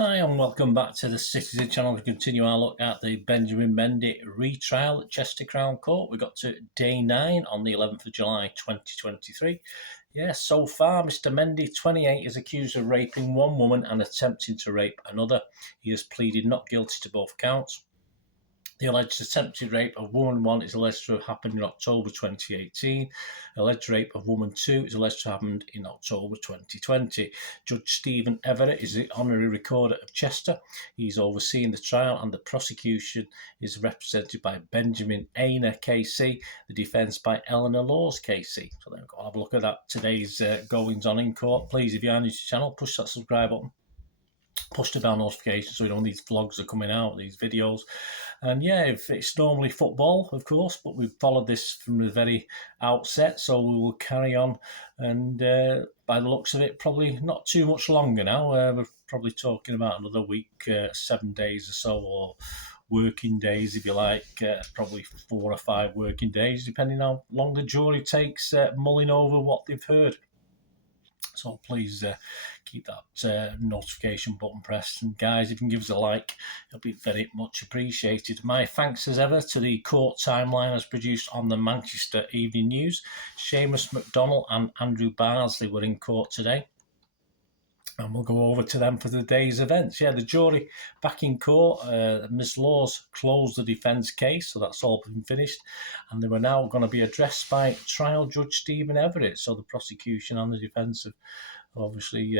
Hi and welcome back to the Citytilidie channel to continue our look at the Benjamin Mendy retrial at Chester Crown Court. We got to day 9 on the 11th of July 2023. So far Mr Mendy, 28, is accused of raping one woman and attempting to rape another. He has pleaded not guilty to both counts. The alleged attempted rape of woman 1 is alleged to have happened in October 2018. Alleged rape of woman 2 is alleged to have happened in October 2020. Judge Stephen Everett is the honorary recorder of Chester. He's overseeing the trial, and the prosecution is represented by Benjamin Aina KC, the defence by Eleanor Laws KC. So then we'll have a look at that today's goings on in court. Please, if you're new to the channel, push that subscribe button. Push the bell notification so you know these vlogs are coming out, these videos. And if it's normally football, of course, but we've followed this from the very outset, so we will carry on. And by the looks of it, probably not too much longer now. We're probably talking about another week, 7 days or so, or working days, if you like, probably 4 or 5 working days, depending how long the jury takes mulling over what they've heard. So please keep that notification button pressed. And guys, if you can give us a like, it'll be very much appreciated. My thanks as ever to the court timeline as produced on the Manchester Evening News. Seamus McDonnell and Andrew Barsley were in court today, and we'll go over to them for the day's events. The jury back in court. Ms Laws closed the defence case, so that's all been finished. And they were now going to be addressed by trial judge Stephen Everett. So the prosecution and the defence have obviously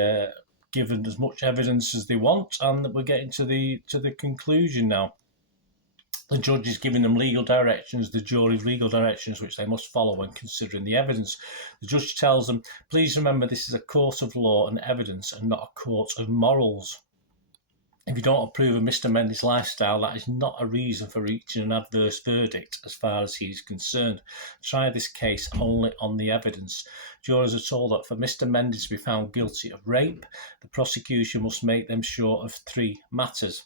given as much evidence as they want, and we're getting to the conclusion now. The judge is giving them legal directions, the jury legal directions, which they must follow when considering the evidence. The judge tells them, please remember this is a court of law and evidence and not a court of morals. If you don't approve of Mr Mendy's lifestyle, that is not a reason for reaching an adverse verdict as far as he is concerned. Try this case only on the evidence. Jurors are told that for Mr Mendy to be found guilty of rape, the prosecution must make them sure of 3 matters: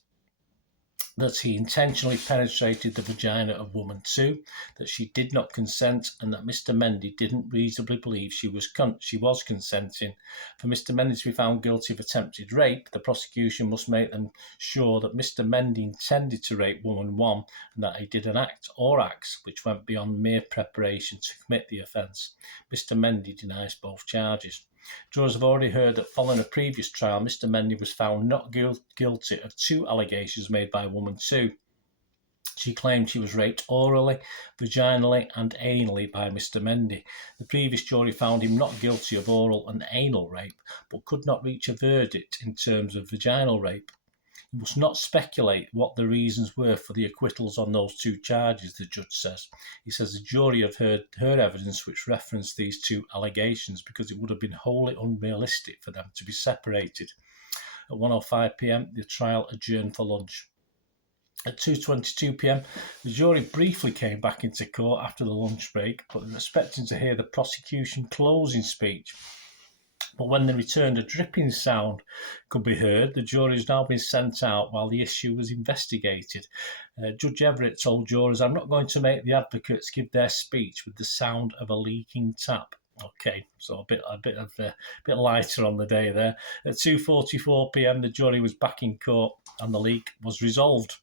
that he intentionally penetrated the vagina of woman 2, that she did not consent, and that Mr Mendy didn't reasonably believe she was consenting. For Mr Mendy to be found guilty of attempted rape, the prosecution must make them sure that Mr Mendy intended to rape woman 1 and that he did an act or acts which went beyond mere preparation to commit the offence. Mr Mendy denies both charges. Jurors have already heard that following a previous trial, Mr Mendy was found not guilty of 2 allegations made by woman 2. She claimed she was raped orally, vaginally and anally by Mr Mendy. The previous jury found him not guilty of oral and anal rape, but could not reach a verdict in terms of vaginal rape. You must not speculate what the reasons were for the acquittals on those 2 charges, the judge says. He says the jury have heard evidence which referenced these 2 allegations because it would have been wholly unrealistic for them to be separated. At 1:05 p.m, the trial adjourned for lunch. At 2:22 p.m, the jury briefly came back into court after the lunch break, but they were expecting to hear the prosecution closing speech. But when they returned, a dripping sound could be heard. The jury has now been sent out while the issue was investigated. Judge Everett told jurors, I'm not going to make the advocates give their speech with the sound of a leaking tap. Okay, so a bit lighter on the day there. At 2:44 p.m, the jury was back in court and the leak was resolved.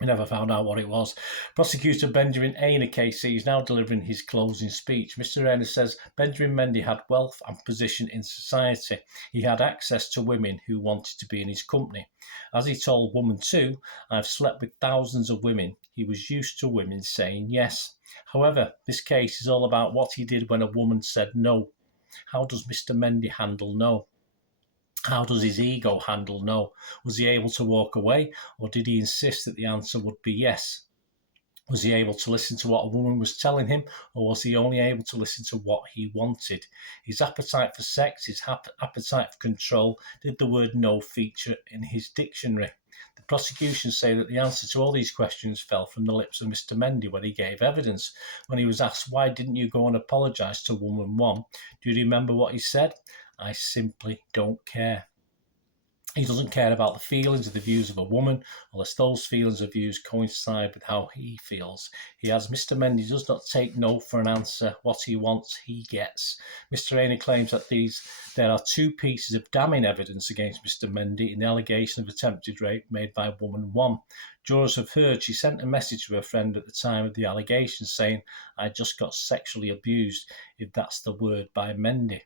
We never found out what it was. Prosecutor Benjamin Aina KC is now delivering his closing speech. Mr Aina says Benjamin Mendy had wealth and position in society. He had access to women who wanted to be in his company. As he told woman 2, I've slept with thousands of women. He was used to women saying yes. However, this case is all about what he did when a woman said no. How does Mr Mendy handle no? How does his ego handle no? Was he able to walk away, or did he insist that the answer would be yes? Was he able to listen to what a woman was telling him, or was he only able to listen to what he wanted? His appetite for sex, his appetite for control, did the word no feature in his dictionary? The prosecution say that the answer to all these questions fell from the lips of Mr Mendy when he gave evidence. When he was asked, why didn't you go and apologise to woman 1? Do you remember what he said? I simply don't care. He doesn't care about the feelings or the views of a woman, unless those feelings or views coincide with how he feels. He adds, Mr. Mendy does not take no for an answer. What he wants, he gets. Mr. Raynor claims that there are two pieces of damning evidence against Mr. Mendy in the allegation of attempted rape made by woman one. Jurors have heard she sent a message to her friend at the time of the allegation saying, I just got sexually abused, if that's the word, by Mendy.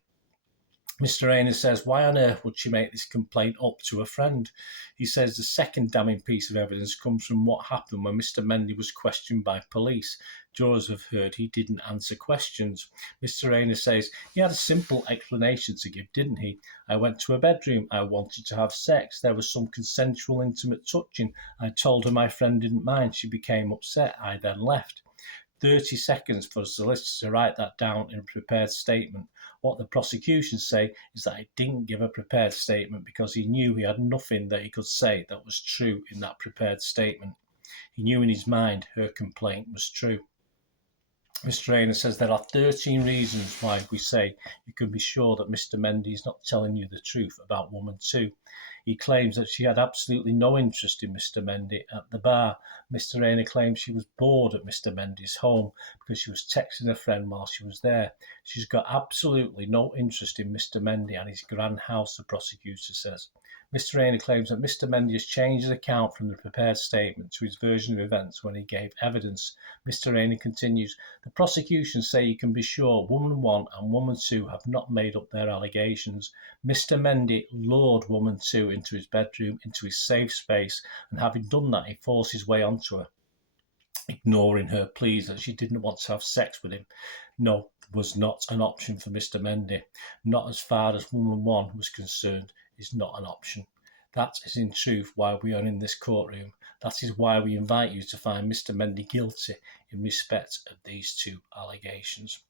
Mr. Raynor says, why on earth would she make this complaint up to a friend? He says the second damning piece of evidence comes from what happened when Mr. Mendy was questioned by police. Jurors have heard he didn't answer questions. Mr. Raynor says, he had a simple explanation to give, didn't he? I went to her bedroom. I wanted to have sex. There was some consensual, intimate touching. I told her my friend didn't mind. She became upset. I then left. 30 seconds for a solicitor to write that down in a prepared statement. What the prosecution say is that he didn't give a prepared statement because he knew he had nothing that he could say that was true in that prepared statement. He knew in his mind her complaint was true. Mr. Raynor says there are 13 reasons why we say you can be sure that Mr. Mendy is not telling you the truth about woman 2. He claims that she had absolutely no interest in Mr. Mendy at the bar. Mr. Raynor claims she was bored at Mr. Mendy's home because she was texting a friend while she was there. She's got absolutely no interest in Mr. Mendy and his grand house, the prosecutor says. Mr. Raynor claims that Mr. Mendy has changed his account from the prepared statement to his version of events when he gave evidence. Mr. Raynor continues, the prosecution say you can be sure woman 1 and woman 2 have not made up their allegations. Mr. Mendy lured woman 2 into his bedroom, into his safe space, and having done that, he forced his way onto her, ignoring her pleas that she didn't want to have sex with him. No, was not an option for Mr. Mendy. Not as far as woman 1 was concerned, is not an option. That is in truth why we are in this courtroom. That is why we invite you to find Mr. Mendy guilty in respect of these two allegations.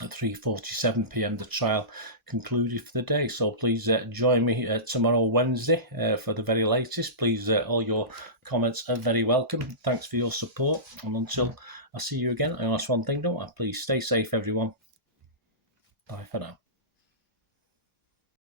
At 3:47 p.m. the trial concluded for the day. So please join me tomorrow Wednesday for the very latest. Please, all your comments are very welcome. Thanks for your support. And until I see you again, I ask one thing, don't I? Please stay safe, everyone. Bye for now.